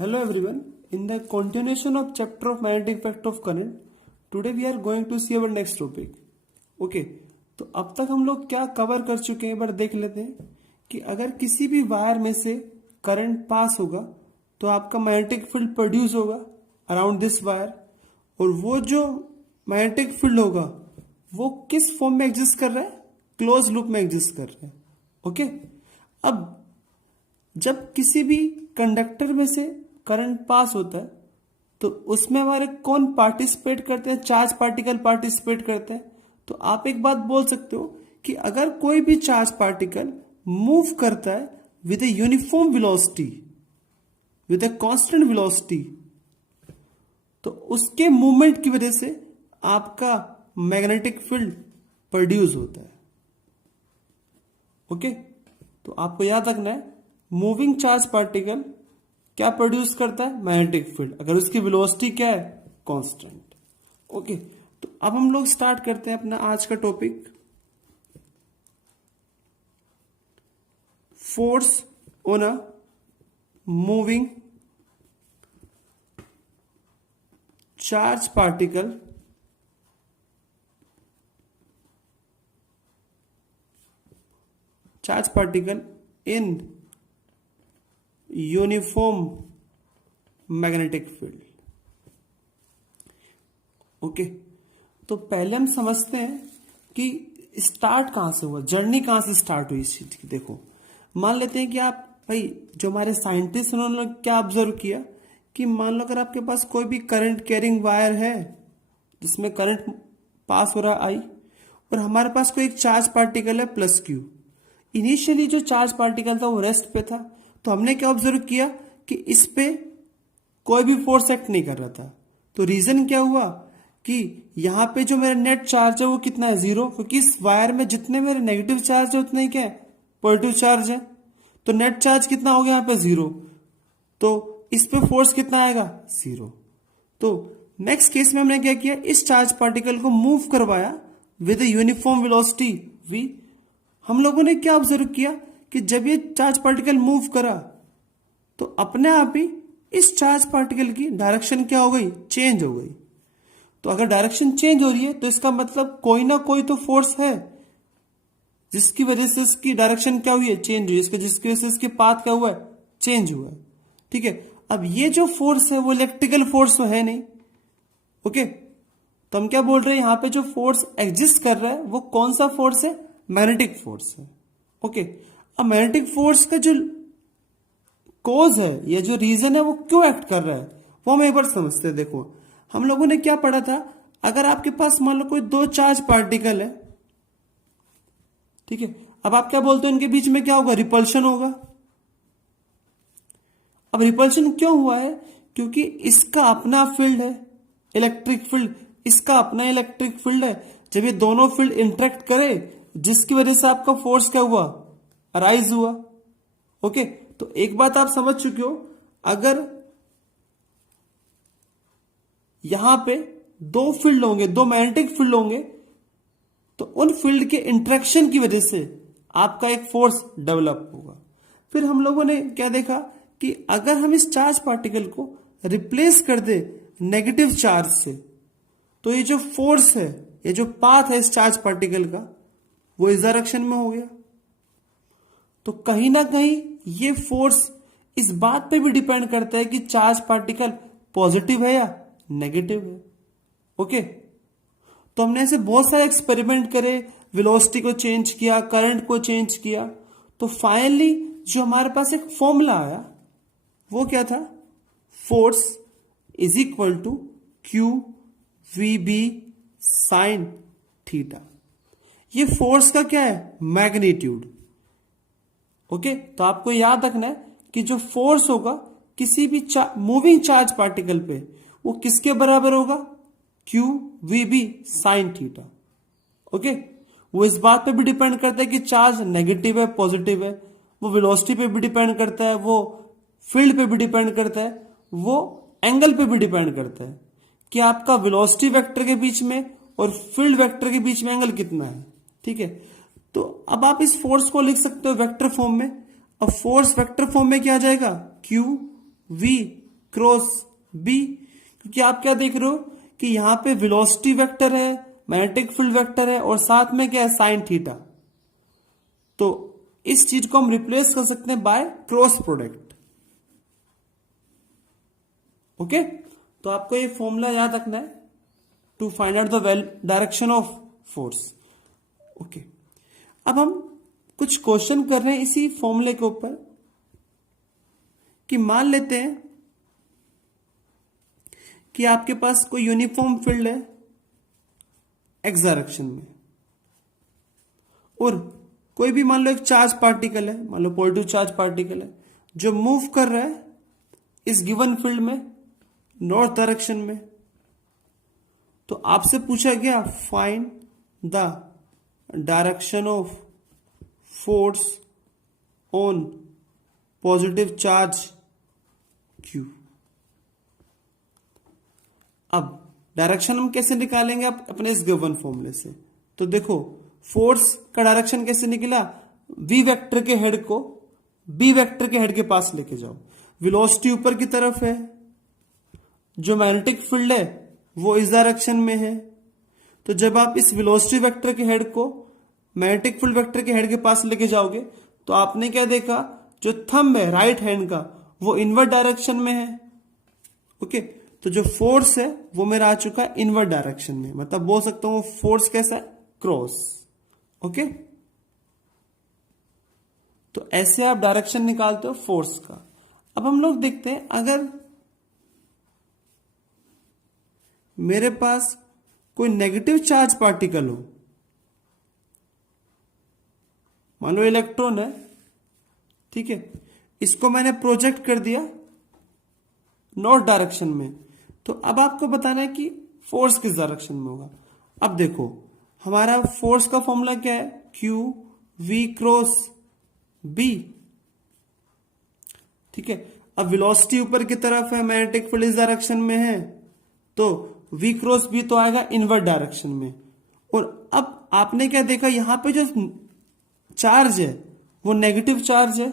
Hello everyone. In the continuation of chapter of magnetic effect of current, today we are going to see our next topic. Okay. तो अब तक हम लोग क्या cover कर चुके हैं, एक बार देख लेते हैं कि अगर किसी भी वायर में से करंट पास होगा तो आपका मैग्नेटिक फील्ड प्रोड्यूस होगा अराउंड दिस वायर, और वो जो मैग्नेटिक फील्ड होगा वो किस फॉर्म में एग्जिस्ट कर रहा है, क्लोज लूप में एग्जिस्ट कर रहा है. ओके. अब जब किसी भी कंडक्टर में से करंट पास होता है तो उसमें हमारे कौन पार्टिसिपेट करते हैं, चार्ज पार्टिकल पार्टिसिपेट करते हैं. तो आप एक बात बोल सकते हो कि अगर कोई भी चार्ज पार्टिकल मूव करता है with a uniform velocity, with a constant velocity, तो उसके मूवमेंट की वजह से आपका मैग्नेटिक फील्ड प्रोड्यूस होता है. ओके. तो आपको याद रखना है, मूविंग चार्ज पार्टिकल क्या प्रोड्यूस करता है, मैग्नेटिक फील्ड, अगर उसकी वेलोसिटी क्या है, कांस्टेंट. ओके. तो अब हम लोग स्टार्ट करते हैं अपना आज का topic, force on a moving charge particle in uniform magnetic field. Okay. तो पहले हम समझते हैं कि स्टार्ट कहां से हुआ, जर्नी कहां से स्टार्ट हुई इस चीज की. देखो, मान लेते हैं कि आप भाई जो हमारे साइंटिस्ट उन्होंने क्या ऑब्जर्व किया कि मान लो अगर आपके पास कोई भी करंट कैरिंग वायर है जिसमें करंट पास हो रहा है आई, और हमारे पास कोई एक चार्ज पार्टिकल है प्लस क्यू. इनिशियली जो चार्ज पार्टिकल था वो रेस्ट पे था, तो हमने क्या ऑब्जर्व किया कि इस पे कोई भी फोर्स एक्ट नहीं कर रहा था. तो रीजन क्या हुआ कि यहां पे जो मेरा नेट चार्ज है वो कितना है, जीरो, क्योंकि इस वायर में जितने मेरे नेगेटिव चार्ज है उतने ही क्या है, पॉजिटिव चार्ज है. तो नेट चार्ज कितना हो गया यहाँ पे, जीरो. तो इस पे फोर्स कितना आएगा, जीरो. तो नेक्स्ट केस में हमने क्या किया, इस चार्ज पार्टिकल को मूव करवाया विद यूनिफॉर्म वेलोसिटी v. हम लोगों ने क्या ऑब्जर्व किया कि जब ये चार्ज पार्टिकल मूव करा तो अपने आप ही इस चार्ज पार्टिकल की डायरेक्शन क्या हो गई, चेंज हो गई. तो अगर डायरेक्शन चेंज हो रही है तो इसका मतलब कोई ना कोई तो फोर्स है जिसकी वजह से इसकी डायरेक्शन क्या हुई है, चेंज हुई है, जिसकी वजह से इसके पाथ क्या हुआ है, चेंज हुआ है. ठीक है. अब ये जो फोर्स है वो इलेक्ट्रिकल फोर्स तो है नहीं. ओके. तो हम क्या बोल रहे हैं, यहां पे जो फोर्स एग्जिस्ट कर रहा है वो कौन सा फोर्स है, मैग्नेटिक फोर्स है. ओके. अब मैग्नेटिक फोर्स का जो कॉज है या जो रीजन है वो क्यों एक्ट कर रहा है वो हम एक बार समझते हैं. देखो, हम लोगों ने क्या पढ़ा था, अगर आपके पास मान लो कोई दो चार्ज पार्टिकल है, ठीक है, अब आप क्या बोलते हो, इनके बीच में क्या होगा, रिपल्शन होगा. अब रिपल्शन क्यों हुआ है, क्योंकि इसका अपना फील्ड है इलेक्ट्रिक फील्ड, इसका अपना इलेक्ट्रिक फील्ड है. जब ये दोनों फील्ड इंटरेक्ट करे जिसकी वजह से आपका फोर्स क्या हुआ, अराइज हुआ. ओके. तो एक बात आप समझ चुके हो, अगर यहां पे दो फील्ड होंगे, दो मैग्नेटिक फील्ड होंगे, तो उन फील्ड के इंटरेक्शन की वजह से आपका एक फोर्स डेवलप होगा. फिर हम लोगों ने क्या देखा कि अगर हम इस चार्ज पार्टिकल को रिप्लेस कर दे नेगेटिव चार्ज से, तो ये जो फोर्स है, ये जो पाथ है इस चार्ज पार्टिकल का, वो इस डायरेक्शन में हो गया. तो कहीं ना कहीं ये फोर्स इस बात पे भी डिपेंड करता है कि चार्ज पार्टिकल पॉजिटिव है या नेगेटिव है. ओके. तो हमने ऐसे बहुत सारे एक्सपेरिमेंट करे, वेलोसिटी को चेंज किया, करंट को चेंज किया, तो फाइनली जो हमारे पास एक फॉर्मूला आया वो क्या था, force is equal to Q V B sine theta. ये फोर्स का क्या है, मैग्नीट्यूड. ओके. तो आपको याद रखना है कि जो फोर्स होगा किसी भी मूविंग चार्ज पार्टिकल पे वो किसके बराबर होगा, Q V B sine theta. Okay. वो इस बात पे भी डिपेंड करता है कि चार्ज नेगेटिव है पॉजिटिव है, वो वेलोसिटी पे भी डिपेंड करता है, वो फील्ड पे भी डिपेंड करता है, वो एंगल पे भी डिपेंड करता है कि आपका वेलोसिटी वेक्टर के बीच में और फील्ड वेक्टर के बीच में एंगल कितना है. ठीक है. तो अब आप इस फोर्स को लिख सकते हो वेक्टर फॉर्म में. अब फोर्स वेक्टर फॉर्म में क्या आ जाएगा, क्यू वी क्रॉस बी, क्योंकि आप क्या देख रहे हो कि यहां पे वेलोसिटी वेक्टर है, मैग्नेटिक फील्ड वेक्टर है और साथ में क्या है साइन थीटा। तो इस चीज को हम रिप्लेस कर सकते हैं बाय क्रॉस प्रोडक्ट। ओके, तो आपको ये फॉर्मूला याद रखना है to find out the direction of force. Okay, अब हम कुछ क्वेश्चन कर रहे हैं इसी फॉर्मूले के ऊपर कि मान लेते हैं कि आपके पास कोई यूनिफॉर्म फील्ड है एक्स डायरेक्शन में, और कोई भी मान लो एक चार्ज पार्टिकल है, मान लो पॉजिटिव चार्ज पार्टिकल है जो मूव कर रहा है इस गिवन फील्ड में नॉर्थ डायरेक्शन में। तो आपसे पूछा गया find the direction of force on positive charge Q. अब डायरेक्शन हम कैसे निकालेंगे आप अपने इस गिवन फॉर्मूले से? तो देखो फोर्स का डायरेक्शन कैसे निकला, वी वेक्टर के हेड को बी वेक्टर के हेड के पास लेके जाओ, वेलोसिटी ऊपर की तरफ है, जो मैग्नेटिक फील्ड है वो इस डायरेक्शन में है। तो जब आप इस वेलोसिटी वेक्टर के हेड को मैग्नेटिक फील्ड वेक्टर के हेड के पास लेके जाओगे तो आपने क्या देखा, जो थंब है राइट हैंड का वो इनवर्ट डायरेक्शन में है। ओके, तो जो फोर्स है वो मेरा आ चुका है इनवर्ट डायरेक्शन में, मतलब बोल सकता हूं फोर्स कैसा है, क्रॉस। ओके, तो ऐसे आप डायरेक्शन निकालते हो फोर्स का। अब हम लोग देखते हैं अगर मेरे पास कोई नेगेटिव चार्ज पार्टिकल हो, मान लो इलेक्ट्रॉन है, ठीक है, इसको मैंने प्रोजेक्ट कर दिया नॉर्थ डायरेक्शन में, तो अब आपको बताना है कि फोर्स किस डायरेक्शन में होगा। अब देखो हमारा फोर्स का फॉर्मूला क्या है, क्यू वी क्रॉस बी, ठीक है। अब वेलोसिटी ऊपर की तरफ है, मैग्नेटिक फील्ड इस डायरेक्शन में है, तो वी क्रॉस बी तो आएगा इनवर्ट डायरेक्शन में। और अब आपने क्या देखा, यहां पे जो चार्ज है वो नेगेटिव चार्ज है।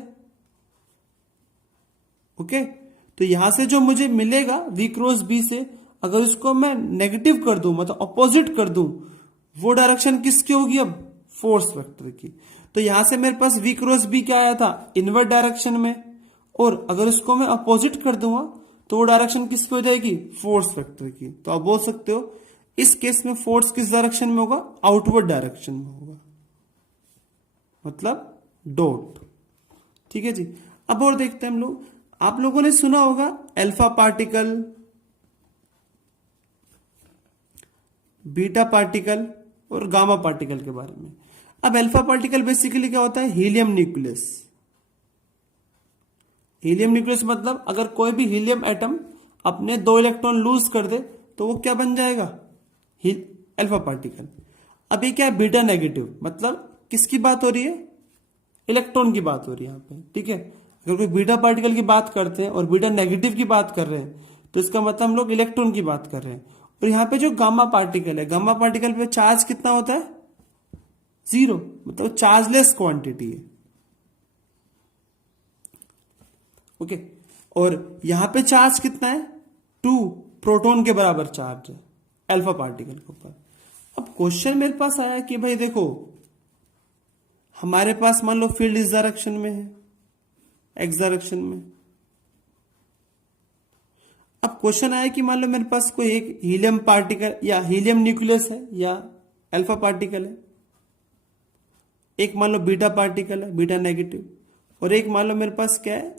ओके, तो यहां से जो मुझे मिलेगा वी क्रॉस बी से, अगर इसको मैं नेगेटिव कर दूं, मतलब अपोजिट कर दूं, वो डायरेक्शन किसकी होगी, अब फोर्स वेक्टर की। तो यहां से मेरे पास वी क्रॉस बी क्या आया था, इनवर्ट डायरेक्शन में, और अगर इसको मैं अपोजिट कर दूंगा तो वो डायरेक्शन किसकी हो जाएगी, फोर्स वेक्टर की। तो आप बोल सकते हो इस केस में फोर्स किस डायरेक्शन में होगा, आउटवर्ड डायरेक्शन में होगा, मतलब डॉट। ठीक है जी। अब और देखते हैं हम लोग, आप लोगों ने सुना होगा अल्फा पार्टिकल, बीटा पार्टिकल और गामा पार्टिकल के बारे में। अब अल्फा पार्टिकल बेसिकली क्या होता है, हीलियम न्यूक्लियस। हीलियम न्यूक्लियस मतलब अगर कोई भी हीलियम एटम अपने 2 इलेक्ट्रॉन लूज कर दे तो वो क्या बन जाएगा, अल्फा पार्टिकल। अब ये क्या है, बीटा नेगेटिव, मतलब किसकी बात हो रही है, इलेक्ट्रॉन की बात हो रही है यहाँ पे। ठीक है, अगर कोई बीटा पार्टिकल की बात करते हैं और बीटा नेगेटिव की बात कर रहे हैं तो इसका मतलब हम लोग इलेक्ट्रॉन की बात कर रहे हैं। और यहाँ पे जो गामा पार्टिकल है, गामा पार्टिकल पे चार्ज कितना होता है, 0, मतलब चार्जलेस क्वांटिटी है। ओके, और यहां पे चार्ज कितना है, 2 प्रोटॉन के बराबर चार्ज है अल्फा पार्टिकल के ऊपर। अब क्वेश्चन मेरे पास आया कि भाई देखो हमारे पास मान लो फील्ड इस डायरेक्शन में है, एक्स डायरेक्शन में। अब क्वेश्चन आया कि मान लो मेरे पास कोई एक हीलियम पार्टिकल या हीलियम न्यूक्लियस है या अल्फा पार्टिकल है, एक मान लो बीटा पार्टिकल है, बीटा नेगेटिव, और एक मान लो मेरे पास क्या है,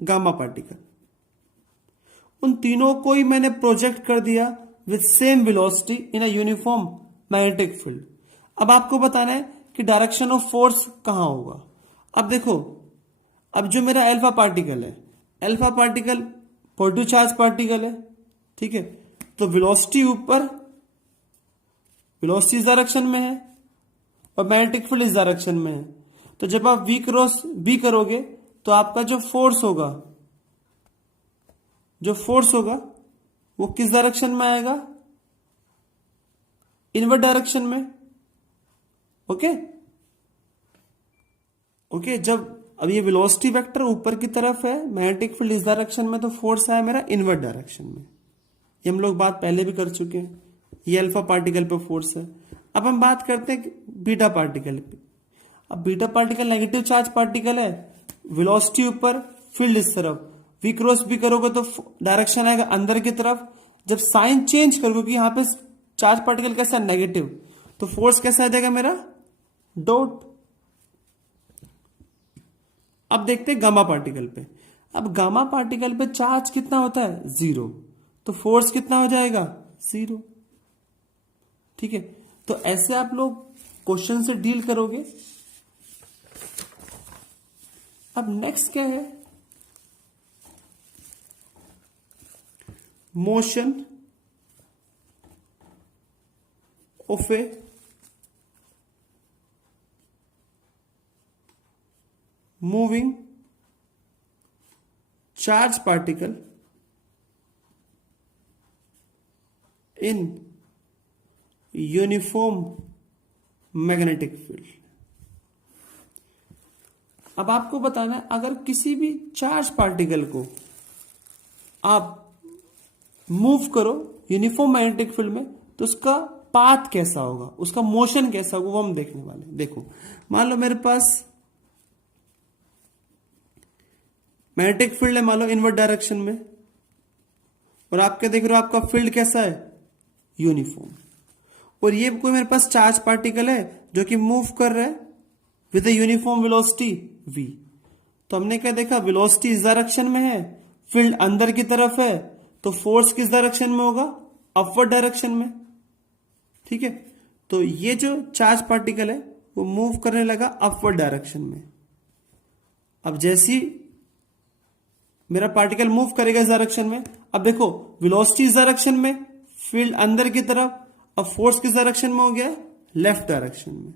गामा पार्टिकल। उन तीनों को ही मैंने प्रोजेक्ट कर दिया with same velocity in a uniform magnetic field. अब आपको बताना है कि डायरेक्शन ऑफ फोर्स कहां होगा। अब देखो, अब जो मेरा अल्फा पार्टिकल है, alpha particle positive charge particle है, ठीक है, तो वेलोसिटी ऊपर, वेलोसिटी इस डायरेक्शन में है और मैग्नेटिक फील्ड इस डायरेक्शन में है। तो जब आप वी क्रॉस बी करोगे तो आपका जो फोर्स होगा, वो किस डायरेक्शन में आएगा, इनवर्ट डायरेक्शन में। ओके, जब अब ये वेलोसिटी वेक्टर ऊपर की तरफ है, मैग्नेटिक फील्ड इस डायरेक्शन में, तो फोर्स है मेरा इनवर्ट डायरेक्शन में। ये हम लोग बात पहले भी कर चुके हैं। ये अल्फा पार्टिकल पे फोर्स है। अब हम बात करते हैं बीटा पार्टिकल पे। अब beta particle negative charge particle है, वेलोसिटी ऊपर, फील्ड इस तरफ, वी क्रॉस भी करोगे तो डायरेक्शन आएगा अंदर की तरफ। जब साइन चेंज करोगे, क्योंकि यहाँ पे चार्ज पार्टिकल कैसा है, नेगेटिव, तो फोर्स कैसा आ जाएगा मेरा, डॉट। अब देखते हैं गामा पार्टिकल पे। अब गामा पार्टिकल पे चार्ज कितना होता है, 0, तो फोर्स कितना हो जाएगा, 0। ठीक है, तो ऐसे आप लोग क्वेश्चन से डील करोगे। अब नेक्स्ट क्या है, motion of a moving charge particle in uniform magnetic field. अब आपको बताना है, अगर किसी भी चार्ज पार्टिकल को आप मूव करो यूनिफॉर्म मैग्नेटिक फील्ड में, तो उसका पाथ कैसा होगा, उसका मोशन कैसा होगा, वो हम देखने वाले हैं। देखो, मान लो मेरे पास मैग्नेटिक फील्ड है, मान लो इनवर्ट डायरेक्शन में, और आप क्या देख रहे हो, आपका फील्ड कैसा है, यूनिफॉर्म। और ये कोई मेरे पास चार्ज पार्टिकल है जो कि मूव कर रहा है with a uniform velocity v। तो हमने क्या देखा, वेलोसिटी इस डायरेक्शन में है, फील्ड अंदर की तरफ है, तो फोर्स किस डायरेक्शन में होगा, अपवर्ड डायरेक्शन में। ठीक है, तो ये जो चार्ज पार्टिकल है वो मूव करने लगा अपवर्ड डायरेक्शन में। अब जैसी मेरा पार्टिकल मूव करेगा इस डायरेक्शन में, अब देखो वेलोसिटी इस डायरेक्शन में, फील्ड अंदर की तरफ, अब फोर्स किस डायरेक्शन में हो गया, लेफ्ट डायरेक्शन में।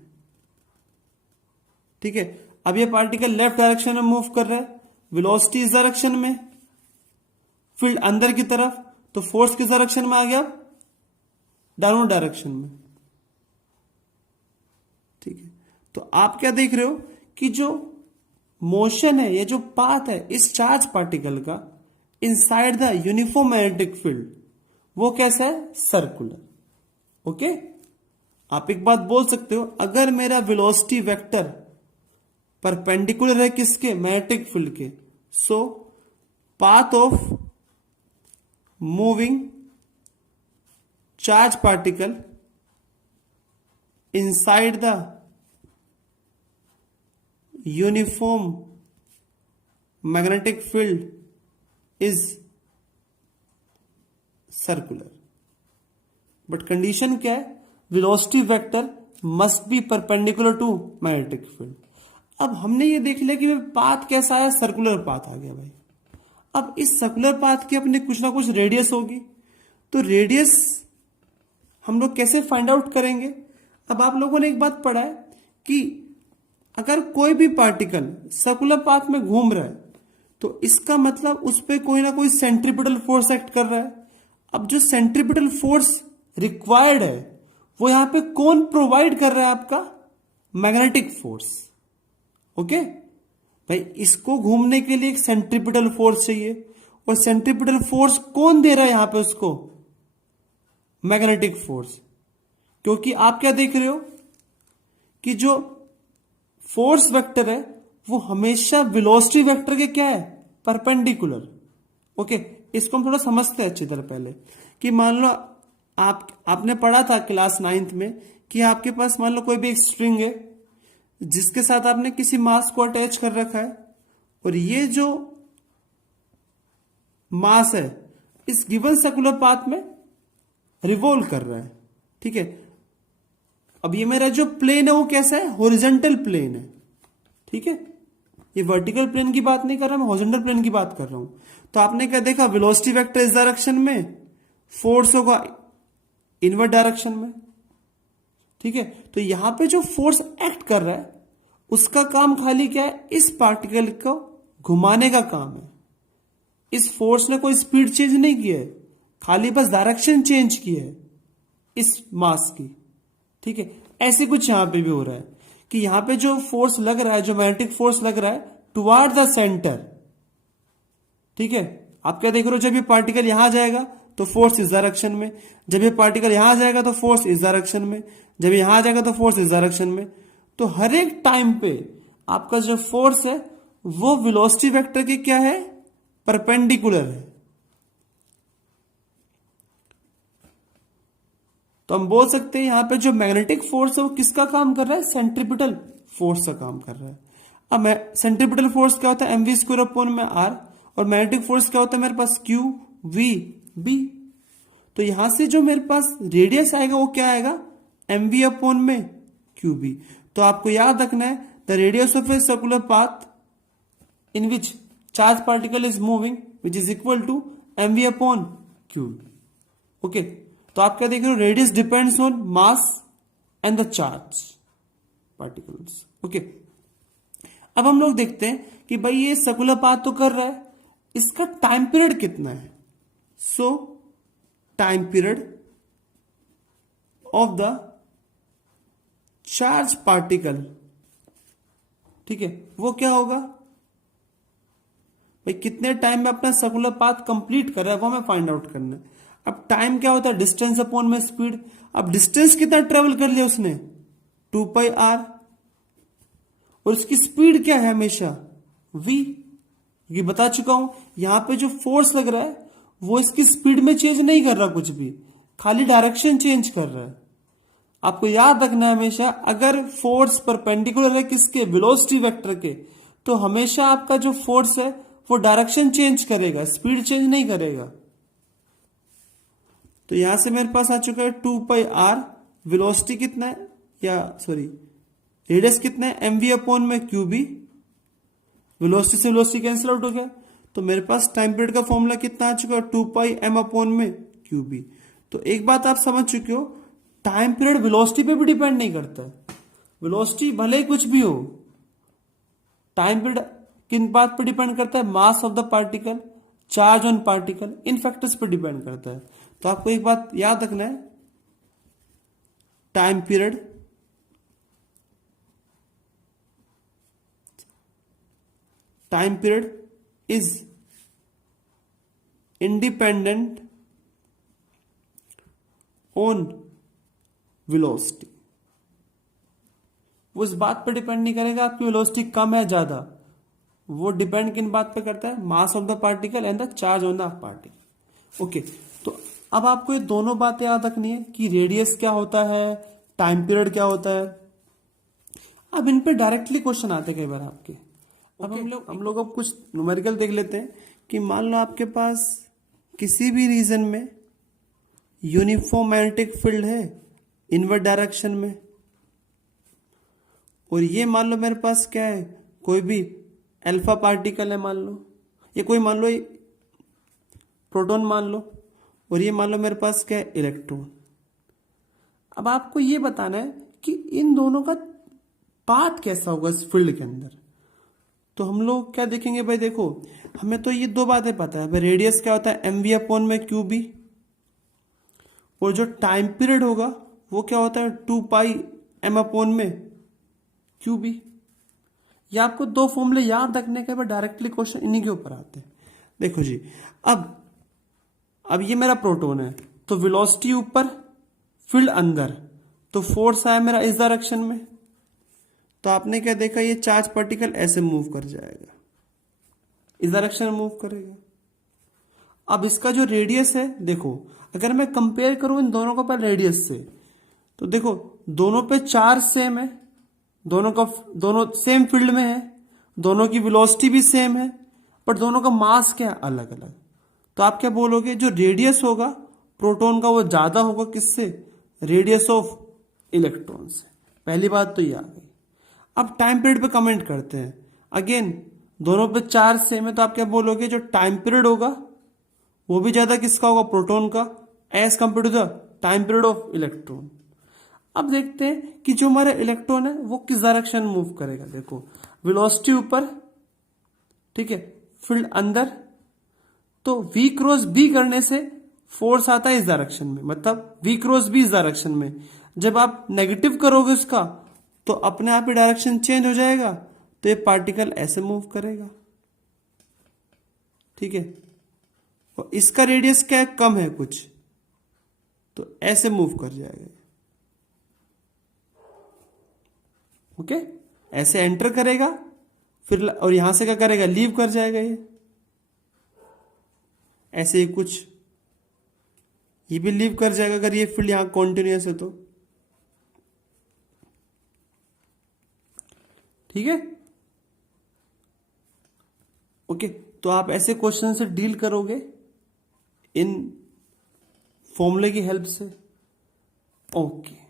ठीक है, अब ये पार्टिकल लेफ्ट डायरेक्शन में मूव कर रहा है, वेलोसिटी इस डायरेक्शन में, फील्ड अंदर की तरफ, तो फोर्स किस डायरेक्शन में आ गया, डाउनवर्ड डायरेक्शन में। ठीक है, तो आप क्या देख रहे हो कि जो मोशन है, ये जो पाथ है इस चार्ज पार्टिकल का inside the uniform magnetic field, वो कैसा है, सर्कुलर। ओके, आप एक बात बोल सकते हो, अगर मेरा वेलोसिटी वेक्टर परपेंडिकुलर है किसके, मैग्नेटिक फील्ड के, so path of moving charge particle inside the uniform magnetic field is circular. But condition क्या है, velocity vector must be perpendicular to magnetic field. अब हमने ये देख लिया कि पाथ कैसा है, सर्कुलर पाथ आ गया भाई। अब इस सर्कुलर पाथ की अपने कुछ ना कुछ रेडियस होगी, तो रेडियस हम लोग कैसे फाइंड आउट करेंगे। अब आप लोगों ने एक बात पढ़ा है कि अगर कोई भी पार्टिकल सर्कुलर पाथ में घूम रहा है, तो इसका मतलब उस पर कोई ना कोई सेंट्रीपिटल फोर्स एक्ट कर रहा है। अब जो सेंट्रीपिटल फोर्स रिक्वायर्ड है, वो यहां पे कौन प्रोवाइड कर रहा है, आपका मैग्नेटिक फोर्स। ओके भाई, इसको घूमने के लिए एक सेंट्रीपिटल फोर्स चाहिए, और सेंट्रीपिटल फोर्स कौन दे रहा है यहां पे उसको, मैग्नेटिक फोर्स। क्योंकि आप क्या देख रहे हो कि जो फोर्स वेक्टर है वो हमेशा वेलोसिटी वेक्टर के क्या है, परपेंडिकुलर। ओके, इसको हम थोड़ा समझते हैं अच्छी तरह पहले, कि मान लो आपने पढ़ा था क्लास 9th में कि आपके पास मान लो कोई भी एक स्ट्रिंग है जिसके साथ आपने किसी मास को अटैच कर रखा है, और ये जो मास है इस गिवन सर्कुलर पाथ में रिवॉल्व कर रहा है। ठीक है, अब ये मेरा जो प्लेन है वो कैसा है, हॉरिजॉन्टल प्लेन है। ठीक है, ये वर्टिकल प्लेन की बात नहीं कर रहा, मैं हॉरिजॉन्टल प्लेन की बात कर रहा हूं। तो आपने क्या देखा, वेलोसिटी वेक्टर इस डायरेक्शन में, फोर्स होगा इनवर्ट डायरेक्शन में। ठीक है, तो यहां पे जो फोर्स एक्ट कर रहा है उसका काम खाली क्या है, इस पार्टिकल को घुमाने का काम है। इस फोर्स ने कोई स्पीड चेंज नहीं की है, खाली बस डायरेक्शन चेंज की है इस मास की। ठीक है, ऐसे कुछ यहां पे भी हो रहा है कि यहां पे जो फोर्स लग रहा है, जो मैग्नेटिक फोर्स लग रहा है, टुवार्ड द सेंटर। ठीक है, आप क्या देख रहे हो, जब ये पार्टिकल यहां जाएगा तो फोर्स इस डायरेक्शन में, जब ये पार्टिकल यहां जाएगा तो फोर्स इस डायरेक्शन में, जब यहां जाएगा तो फोर्स इस डायरेक्शन में। तो हर एक टाइम पे आपका जो फोर्स है वो वेलोसिटी वेक्टर के क्या है, परपेंडिकुलर है। तो हम बोल सकते हैं यहां पे जो मैग्नेटिक फोर्स है वो किसका काम कर रहा है, सेंट्रीपिटल फोर्स का काम कर रहा है। अब सेंट्रीपिटल फोर्स क्या होता है, mv स्क्वायर अपॉन में r, और मैग्नेटिक फोर्स क्या होता है मेरे पास, q v b। तो यहां से जो मेरे पास रेडियस आएगा वो क्या आएगा, mv अपॉन में q b। तो आपको याद रखना है the radius of a circular path in which charge particle is moving which is equal to mv upon q। Okay, तो आप क्या देख रहे हो, radius depends on mass and the charge particles. Okay, अब हम लोग देखते हैं कि भाई ये सर्कुलर पाथ तो कर रहा है, इसका टाइम पीरियड कितना है। सो time period of the charge particle, ठीक है, वो क्या होगा भाई, कितने टाइम में अपना सर्कुलर पाथ कंप्लीट कर रहा है वो हमें फाइंड आउट करना है। अब टाइम क्या होता है, डिस्टेंस अपॉन में स्पीड। अब डिस्टेंस कितना ट्रेवल कर लिया उसने, 2πr, और उसकी स्पीड क्या है हमेशा, v। ये बता चुका हूं, यहां पे जो फोर्स लग रहा है वो इसकी स्पीड में चेंज नहीं कर रहा कुछ भी, खाली डायरेक्शन चेंज कर रहा है। आपको याद रखना है हमेशा, अगर फोर्स परपेंडिकुलर है किसके, वेलोसिटी वेक्टर के, तो हमेशा आपका जो फोर्स है वो डायरेक्शन चेंज करेगा, स्पीड चेंज नहीं करेगा। तो यहां से मेरे पास आ चुका है 2πr, वेलोसिटी कितना है, या सॉरी रेडियस कितना है, mv अपॉन में qb। वेलोसिटी से वेलोसिटी कैंसिल आउट हो गया, तो मेरे पास टाइम पीरियड का फॉर्मूला कितना आ चुका है, 2πm अपॉन में qb। तो एक बात आप समझ चुके हो, टाइम पीरियड वेलोसिटी पे भी डिपेंड नहीं करता है। वेलोसिटी भले ही कुछ भी हो, टाइम पीरियड किन बात पे डिपेंड करता है, mass of the particle, charge on particle, in factors पे डिपेंड करता है। तो आपको एक बात याद रखना है, time period is independent on velocity। वो इस बात पे डिपेंड नहीं करेगा आपकी वेलोसिटी कम है ज्यादा, वो डिपेंड किन बात पे करता है, mass of the particle and the charge on the particle. Okay, तो अब आपको ये दोनों बातें याद रखनी है कि रेडियस क्या होता है, टाइम पीरियड क्या होता है। अब इन पे डायरेक्टली क्वेश्चन आते कई बार आपके। अब हम लोग अब कुछ न्यूमेरिकल देख लेते हैं कि मान लो आपके पास किसी भी रीजन में यूनिफॉर्म मैग्नेटिक फील्ड है इनवर्ट डायरेक्शन में, और ये मान लो मेरे पास क्या है, कोई भी अल्फा पार्टिकल है मान लो, ये कोई मान लो प्रोटॉन मान लो, और ये मान लो मेरे पास क्या है, इलेक्ट्रॉन। अब आपको ये बताना है कि इन दोनों का पाथ कैसा होगा इस फील्ड के अंदर। तो हम लोग क्या देखेंगे भाई, देखो हमें तो ये दो बातें पता है भाई, रेडियस क्या होता है, mv अपॉन में qb, और जो टाइम पीरियड होगा वो क्या होता है, 2πm अपॉन में qb। ये आपको दो फॉर्मूले याद रखने के बाद डायरेक्टली क्वेश्चन इन्हीं के ऊपर आते हैं। देखो जी, अब ये मेरा प्रोटॉन है, तो वेलोसिटी ऊपर, फील्ड अंदर, तो फोर्स आया मेरा इस डायरेक्शन में। तो आपने क्या देखा, ये चार्ज पार्टिकल ऐसे मूव कर जाएगा, इस डायरेक्शन में मूव करेगा। अब इसका जो रेडियस है, देखो अगर मैं कंपेयर करूं इन दोनों को पहले रेडियस से, तो देखो दोनों पे चार्ज सेम है, दोनों सेम फील्ड में है, दोनों की वेलोसिटी भी सेम है, बट दोनों का मास क्या है, अलग अलग। तो आप क्या बोलोगे, जो रेडियस होगा प्रोटॉन का वो ज्यादा होगा किससे, रेडियस ऑफ इलेक्ट्रॉन से। पहली बात तो ये आ गई। अब टाइम पीरियड पे कमेंट करते हैं, अगेन दोनों पे चार्ज सेम है, तो आप क्या बोलोगे, जो टाइम पीरियड होगा वो भी ज्यादा किसका होगा, प्रोटॉन का, as compare to the time period of electron. अब देखते हैं कि जो हमारा इलेक्ट्रॉन है वो किस डायरेक्शन मूव करेगा। देखो वेलोसिटी ऊपर, ठीक है, फील्ड अंदर, तो v क्रॉस b करने से फोर्स आता है इस डायरेक्शन में, मतलब v क्रॉस b इस डायरेक्शन में। जब आप नेगेटिव करोगे उसका तो अपने आप ही डायरेक्शन चेंज हो जाएगा, तो ये पार्टिकल ऐसे मूव करेगा, ठीक है। और इसका रेडियस क्या है, कम है कुछ, तो ऐसे मूव कर जाएगा। ओके, ऐसे एंटर करेगा फिर, और यहां से क्या करेगा, लीव कर जाएगा ये। ऐसे ही कुछ ये भी लीव कर जाएगा अगर ये फील्ड यहां कॉन्टिन्यूस है तो, ठीक है। ओके, तो आप ऐसे क्वेश्चन से डील करोगे इन फॉर्मूले की हेल्प से। ओके।